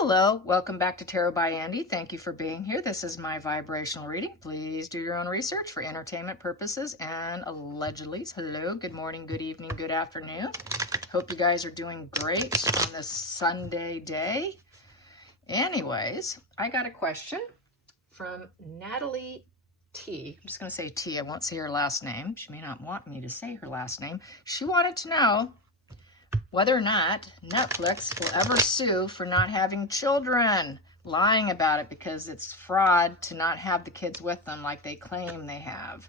Hello, welcome back to Tarot by Andy. Thank you for being here. This is my vibrational reading. Please do your own research for entertainment purposes and allegedly. Hello, good morning, good evening, good afternoon. Hope you guys are doing great on this Sunday day. Anyways, I got a question from Natalie T. I'm just going to say T. I won't say her last name. She may not want me to say her last name. She wanted to know whether or not Netflix will ever sue for not having children, lying about it because it's fraud to not have the kids with them like they claim they have.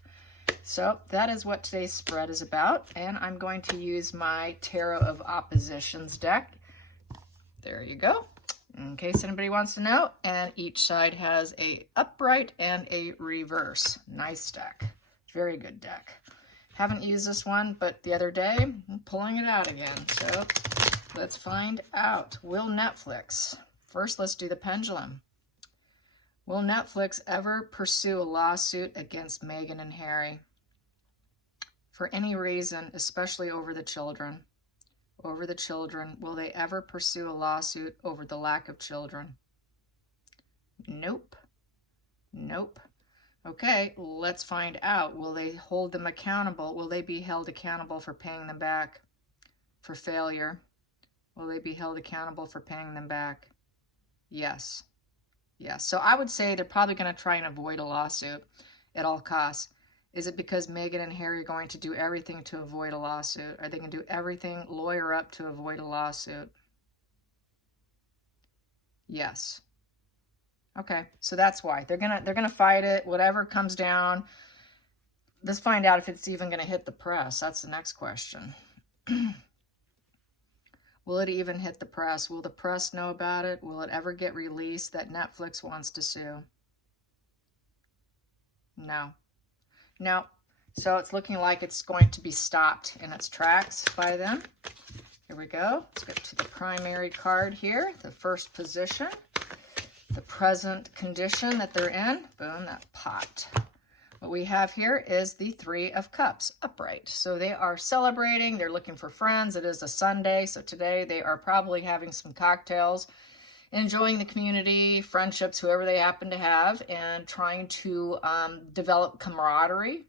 So that is what today's spread is about, and I'm going to use my Tarot of Oppositions deck. There you go, in case anybody wants to know, and each side has a upright and a reverse. Nice deck, very good deck. Haven't used this one, but the other day, I'm pulling it out again. So let's find out. Will Netflix, first let's do the pendulum. Will Netflix ever pursue a lawsuit against Meghan and Harry? For any reason, especially over the children. Over the children, will they ever pursue a lawsuit over the lack of children? Nope. Nope. Okay, let's find out. Will they hold them accountable? Will they be held accountable for paying them back for failure? Will they be held accountable for paying them back? Yes. Yes. So I would say they're probably going to try and avoid a lawsuit at all costs. Is it because Meghan and Harry are going to do everything to avoid a lawsuit? Are they going to do everything, lawyer up to avoid a lawsuit? Yes. Okay, so that's why they're gonna fight it. Whatever comes down. Let's find out if it's even gonna hit the press. That's the next question. Will it even hit the press? Will the press know about it? Will it ever get released that Netflix wants to sue? No. No. So it's looking like it's going to be stopped in its tracks by them. Here we go. Let's get to the primary card here, the first position. The present condition that they're in. Boom, that popped. What we have here is the Three of Cups, upright. So they are celebrating. They're looking for friends. It is a Sunday, so today they are probably having some cocktails, enjoying the community, friendships, whoever they happen to have, and trying to develop camaraderie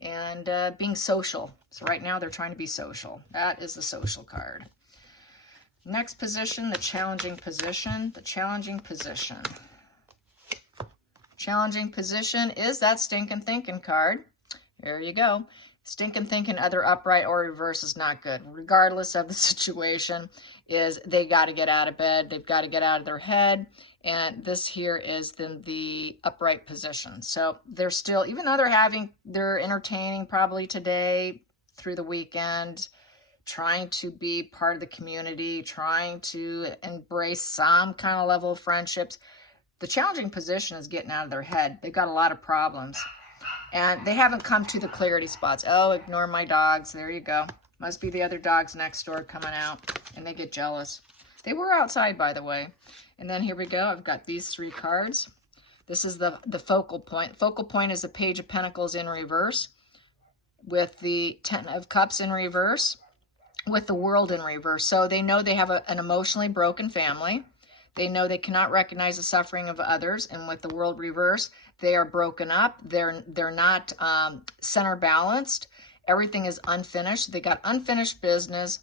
and being social. So right now they're trying to be social. That is the social card. Next position, the challenging position. The challenging position. Challenging position is that stinking thinking card. There you go. Stinking thinking, either upright or reverse, is not good. Regardless of the situation, is they got to get out of bed. They've got to get out of their head. And this here is then the upright position. So they're still, even though they're entertaining probably today through the weekend, trying to be part of the community, trying to embrace some kind of level of friendships. The challenging position is getting out of their head. They've got a lot of problems. And they haven't come to the clarity spots. Oh, ignore my dogs. There you go. Must be the other dogs next door coming out. And they get jealous. They were outside, by the way. And then here we go. I've got these three cards. This is the focal point. Focal point is the Page of Pentacles in reverse, with the Ten of Cups in reverse, with the World in reverse. So they know they have an emotionally broken family. They know they cannot recognize the suffering of others. And with the World reverse, they are broken up. They're not center balanced. Everything is unfinished. They got unfinished business,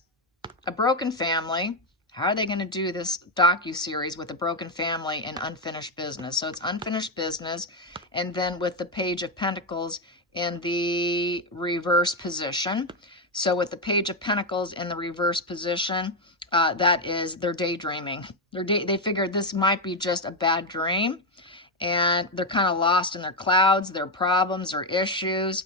a broken family. How are they going to do this docu-series with a broken family and unfinished business? So it's unfinished business. And then with the Page of Pentacles in the reverse position. So with the Page of Pentacles in the reverse position, that is, they're daydreaming. They figured this might be just a bad dream, and they're kind of lost in their clouds, their problems, their issues.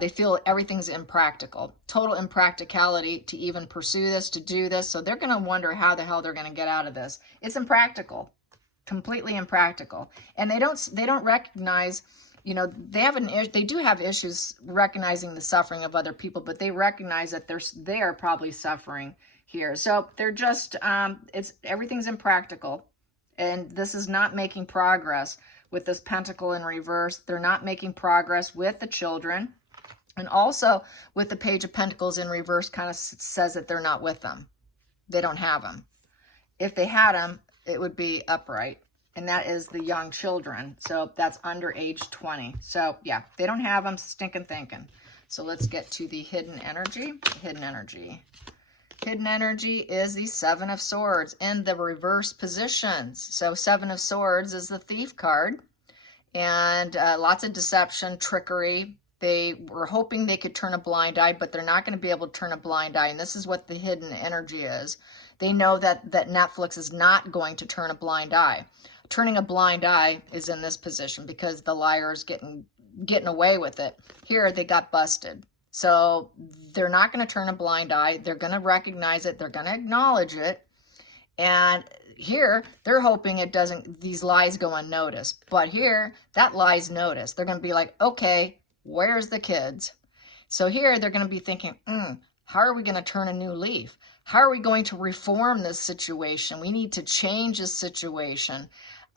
They feel everything's impractical, total impracticality to even pursue this, to do this. So they're going to wonder how the hell they're going to get out of this. It's impractical, completely impractical. And they don't recognize, you know, they do have issues recognizing the suffering of other people, but they recognize that they are probably suffering here. So they're just, everything's impractical, and this is not making progress with this Pentacle in reverse. They're not making progress with the children. And also with the Page of Pentacles in reverse kind of says that they're not with them. They don't have them. If they had them, it would be upright. And that is the young children. So that's under age 20. So yeah, they don't have them stinking thinking. So let's get to the hidden energy. Hidden energy. Hidden energy is the Seven of Swords in the reverse positions. So Seven of Swords is the Thief card. And lots of deception, trickery. They were hoping they could turn a blind eye, but they're not going to be able to turn a blind eye. And this is what the hidden energy is. They know that Netflix is not going to turn a blind eye. Turning a blind eye is in this position because the liar is getting away with it. Here, they got busted. So they're not going to turn a blind eye. They're going to recognize it. They're going to acknowledge it. And here, they're hoping these lies go unnoticed. But here, that lie's noticed. They're going to be like, okay, where's the kids? So here, they're going to be thinking, how are we going to turn a new leaf? How are we going to reform this situation? We need to change this situation.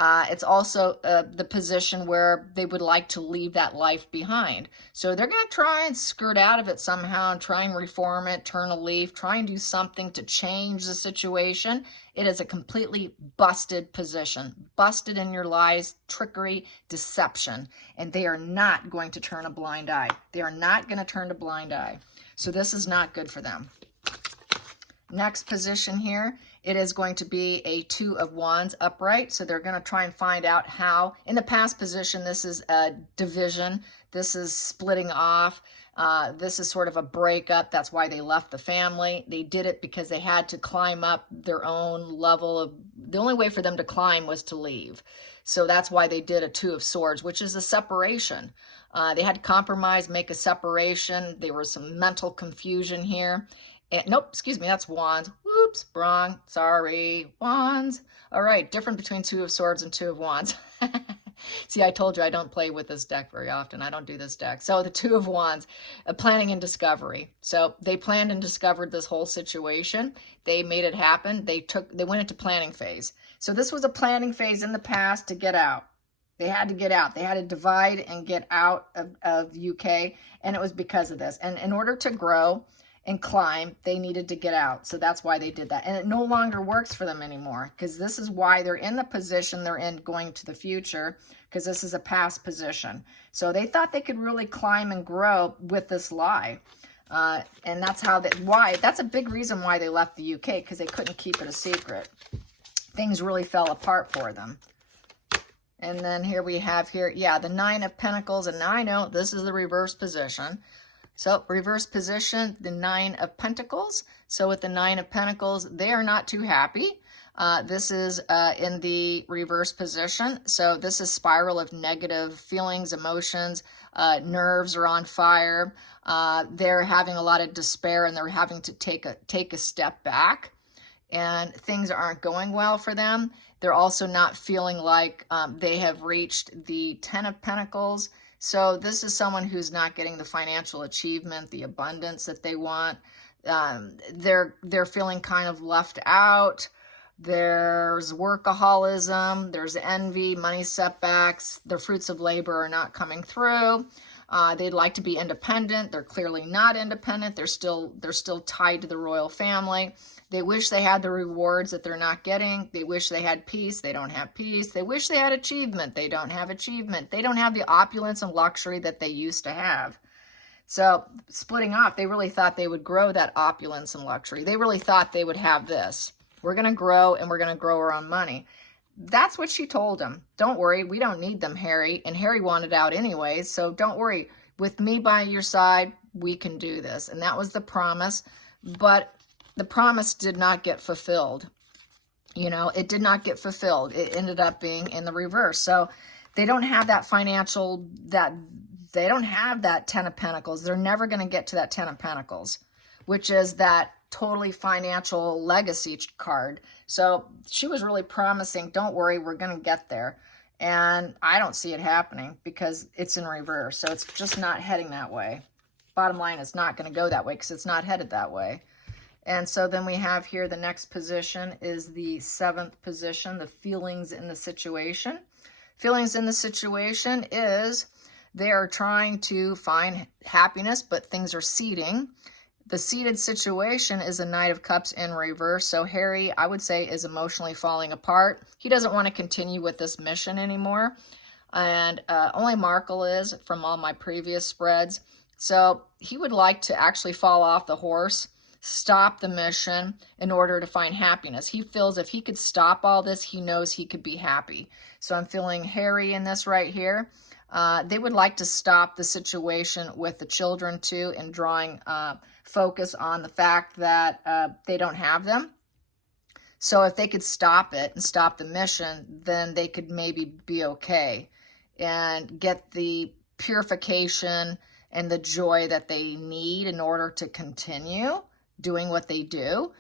It's also the position where they would like to leave that life behind. So they're going to try and skirt out of it somehow and try and reform it, turn a leaf, try and do something to change the situation. It is a completely busted position. Busted in your lies, trickery, deception. And they are not going to turn a blind eye. They are not going to turn a blind eye. So this is not good for them. Next position here, it is going to be a Two of Wands upright. So they're going to try and find out how. In the past position, this is a division. This is splitting off. This is sort of a breakup. That's why they left the family. They did it because they had to climb up their own level of, the only way for them to climb was to leave. So that's why they did a Two of Swords, which is a separation. They had to compromise, make a separation. There was some mental confusion here. Nope, excuse me, that's Wands. Whoops, wrong. Sorry, Wands. All right, different between Two of Swords and Two of Wands. See, I told you I don't play with this deck very often. I don't do this deck. So the Two of Wands, planning and discovery. So they planned and discovered this whole situation. They made it happen. They went into planning phase. So this was a planning phase in the past to get out. They had to get out. They had to divide and get out of UK, and it was because of this. And in order to grow and climb, they needed to get out. So that's why they did that. And it no longer works for them anymore, because this is why they're in the position they're in going to the future, because this is a past position. So they thought they could really climb and grow with this lie. And that's that's a big reason why they left the UK, because they couldn't keep it a secret. Things really fell apart for them. And then here we have the Nine of Pentacles. And now I know this is the reverse position. So reverse position, the Nine of Pentacles. So with the Nine of Pentacles, they are not too happy. This is in the reverse position. So this is spiral of negative feelings, emotions, nerves are on fire. They're having a lot of despair, and they're having to take a step back, and things aren't going well for them. They're also not feeling like they have reached the Ten of Pentacles. So this is someone who's not getting the financial achievement, the abundance that they want. They're feeling kind of left out. There's workaholism, there's envy, money setbacks, their fruits of labor are not coming through. They'd like to be independent. They're clearly not independent. They're still tied to the royal family. They wish they had the rewards that they're not getting. They wish they had peace. They don't have peace. They wish they had achievement. They don't have achievement. They don't have the opulence and luxury that they used to have. So splitting off, they really thought they would grow that opulence and luxury. They really thought they would have this. We're going to grow, and we're going to grow our own money. That's what she told him. Don't worry, we don't need them, Harry. And Harry wanted out anyways, so don't worry. With me by your side, we can do this. And that was the promise. But the promise did not get fulfilled. You know, it did not get fulfilled. It ended up being in the reverse. So they don't have that financial, they don't have that Ten of Pentacles. They're never going to get to that Ten of Pentacles, which is that totally financial legacy card. So she was really promising, don't worry, we're going to get there. And I don't see it happening because it's in reverse. So it's just not heading that way. Bottom line, it's not going to go that way because it's not headed that way. And so then we have here the next position is the seventh position, the feelings in the situation. Feelings in the situation is they are trying to find happiness, but things are seeding. The seated situation is a Knight of Cups in reverse. So Harry, I would say, is emotionally falling apart. He doesn't want to continue with this mission anymore. And only Markle is from all my previous spreads. So he would like to actually fall off the horse, stop the mission in order to find happiness. He feels if he could stop all this, he knows he could be happy. So I'm feeling Harry in this right here. They would like to stop the situation with the children too, and drawing focus on the fact that they don't have them. So if they could stop it and stop the mission, then they could maybe be okay and get the purification and the joy that they need in order to continue doing what they do.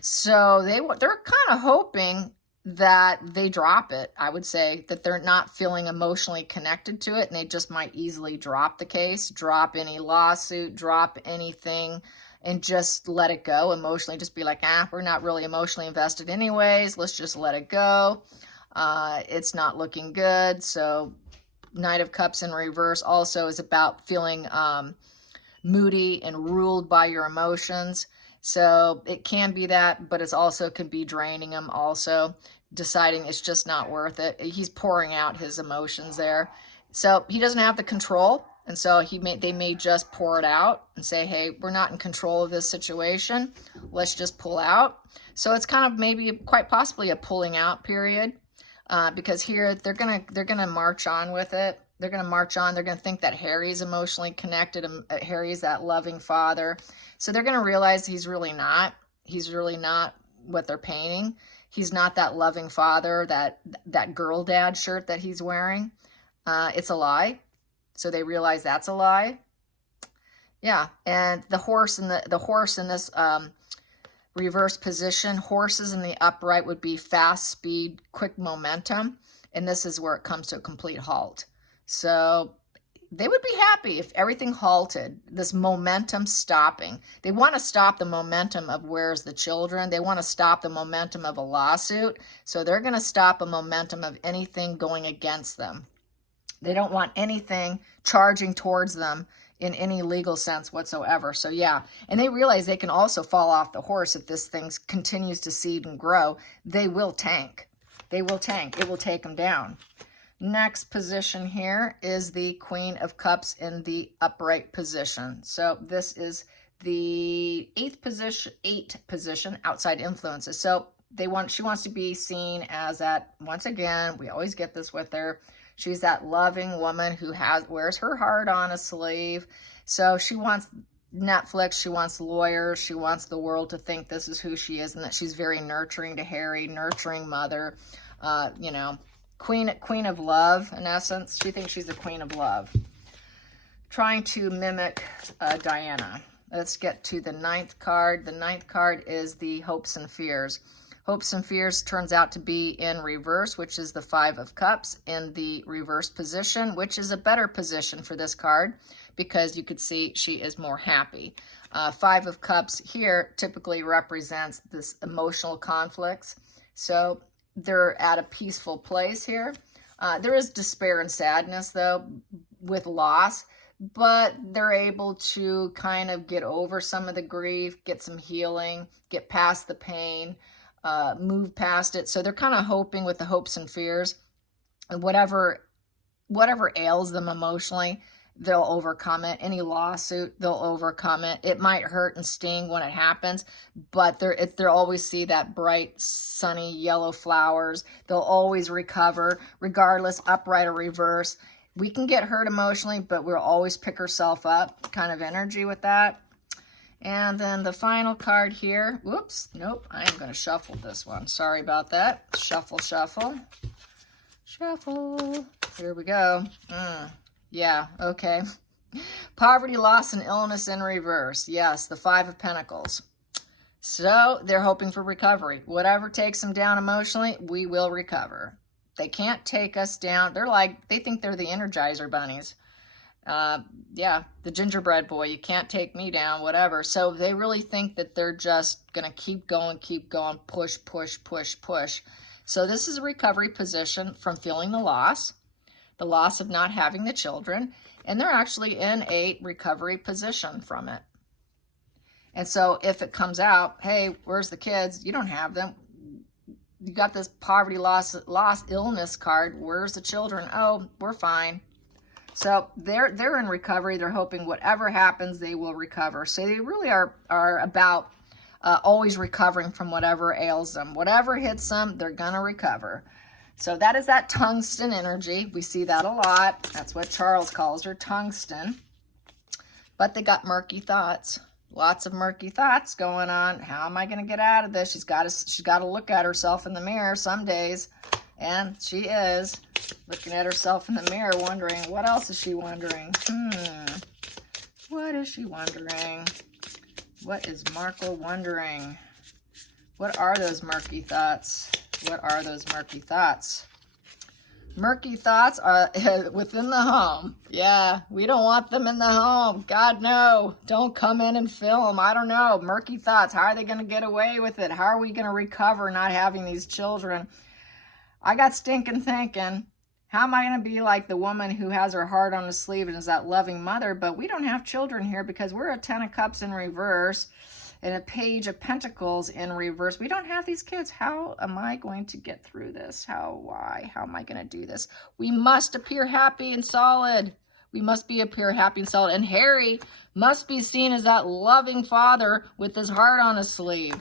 So they're kind of hoping that they drop it. I would say that they're not feeling emotionally connected to it, and they just might easily drop the case, drop any lawsuit, drop anything, and just let it go emotionally. Just be like, we're not really emotionally invested anyways. Let's just let it go. It's not looking good. So Knight of Cups in reverse also is about feeling moody and ruled by your emotions. So it can be that, but it's also could be draining him also, deciding it's just not worth it. He's pouring out his emotions there. So he doesn't have the control. And so they may just pour it out and say, hey, we're not in control of this situation. Let's just pull out. So it's kind of maybe quite possibly a pulling out period, because here they're gonna march on with it. They're going to march on. They're going to think that Harry's emotionally connected. Harry's that loving father. So they're going to realize he's really not. He's really not what they're painting. He's not that loving father, that girl dad shirt that he's wearing. It's a lie. So they realize that's a lie. Yeah. And the horse in this reverse position, horses in the upright would be fast speed, quick momentum. And this is where it comes to a complete halt. So they would be happy if everything halted, this momentum stopping. They want to stop the momentum of where's the children. They want to stop the momentum of a lawsuit. So they're going to stop a momentum of anything going against them. They don't want anything charging towards them in any legal sense whatsoever. So yeah, and they realize they can also fall off the horse if this thing continues to seed and grow. They will tank. They will tank. It will take them down. Next position here is the Queen of Cups in the upright position. So this is the eighth position, outside influences. So she wants to be seen as that, once again, we always get this with her. She's that loving woman who wears her heart on a sleeve. So she wants Netflix, she wants lawyers, she wants the world to think this is who she is and that she's very nurturing to Harry, nurturing mother, Queen of love, in essence. She thinks she's the queen of love. Trying to mimic Diana. Let's get to the ninth card. The ninth card is the hopes and fears. Hopes and fears turns out to be in reverse, which is the Five of Cups in the reverse position, which is a better position for this card because you could see she is more happy. Five of Cups here typically represents this emotional conflicts. So they're at a peaceful place here. There is despair and sadness, though, with loss, but they're able to kind of get over some of the grief, get some healing, get past the pain, move past it. So they're kind of hoping with the hopes and fears, and whatever ails them emotionally, they'll overcome it. Any lawsuit, they'll overcome it. It might hurt and sting when it happens, but they'll always see that bright, sunny yellow flowers. They'll always recover, regardless, upright or reverse. We can get hurt emotionally, but we'll always pick ourselves up, kind of energy with that. And then the final card here. Whoops, nope, I am going to shuffle this one. Sorry about that. Shuffle, shuffle, shuffle. Here we go. Yeah, okay. Poverty, loss, and illness in reverse. Yes, the Five of Pentacles. So they're hoping for recovery. Whatever takes them down emotionally, we will recover. They can't take us down. They think they're the Energizer bunnies. Yeah, the gingerbread boy. You can't take me down, whatever. So they really think that they're just going to keep going, push, push, push, push. So this is a recovery position from feeling the loss of not having the children, and they're actually in a recovery position from it. And so if it comes out, hey, where's the kids? You don't have them. You got this poverty loss illness card. Where's the children? Oh, we're fine. So they're in recovery. They're hoping whatever happens, they will recover. So they really are about always recovering from whatever ails them. Whatever hits them, they're going to recover. So that is that tungsten energy. We see that a lot. That's what Charles calls her, tungsten. But they got murky thoughts. Lots of murky thoughts going on. How am I going to get out of this? She's got to look at herself in the mirror some days. And she is looking at herself in the mirror, wondering, what else is she wondering? What is she wondering? What is Markle wondering? What are those murky thoughts? What are those murky thoughts? Murky thoughts are within the home. Yeah, we don't want them in the home. God, no. Don't come in and film. I don't know. Murky thoughts. How are they going to get away with it? How are we going to recover not having these children? I got stinking thinking, how am I going to be like the woman who has her heart on the sleeve and is that loving mother, but we don't have children here because we're a 10 of cups in reverse and a page of pentacles in reverse. We don't have these kids. How am I going to get through this? Why? How am I going to do this? We must appear happy and solid. We must appear happy and solid. And Harry must be seen as that loving father with his heart on his sleeve.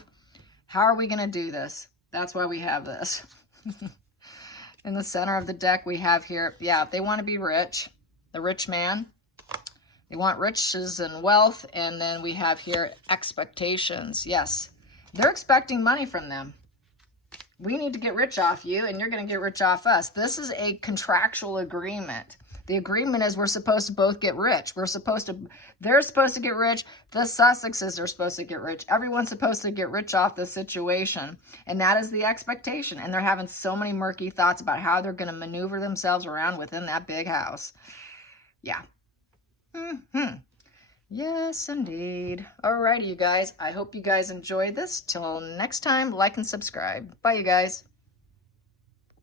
How are we going to do this? That's why we have this. In the center of the deck we have here, yeah, they want to be rich. The rich man. They want riches and wealth. And then we have here expectations. Yes, they're expecting money from them. We need to get rich off you and you're going to get rich off us. This is a contractual agreement. The agreement is we're supposed to both get rich. They're supposed to get rich. The Sussexes are supposed to get rich. Everyone's supposed to get rich off this situation. And that is the expectation. And they're having so many murky thoughts about how they're going to maneuver themselves around within that big house. Yeah. Yes, indeed. Alrighty, you guys. I hope you guys enjoyed this. Till next time, like and subscribe. Bye, you guys.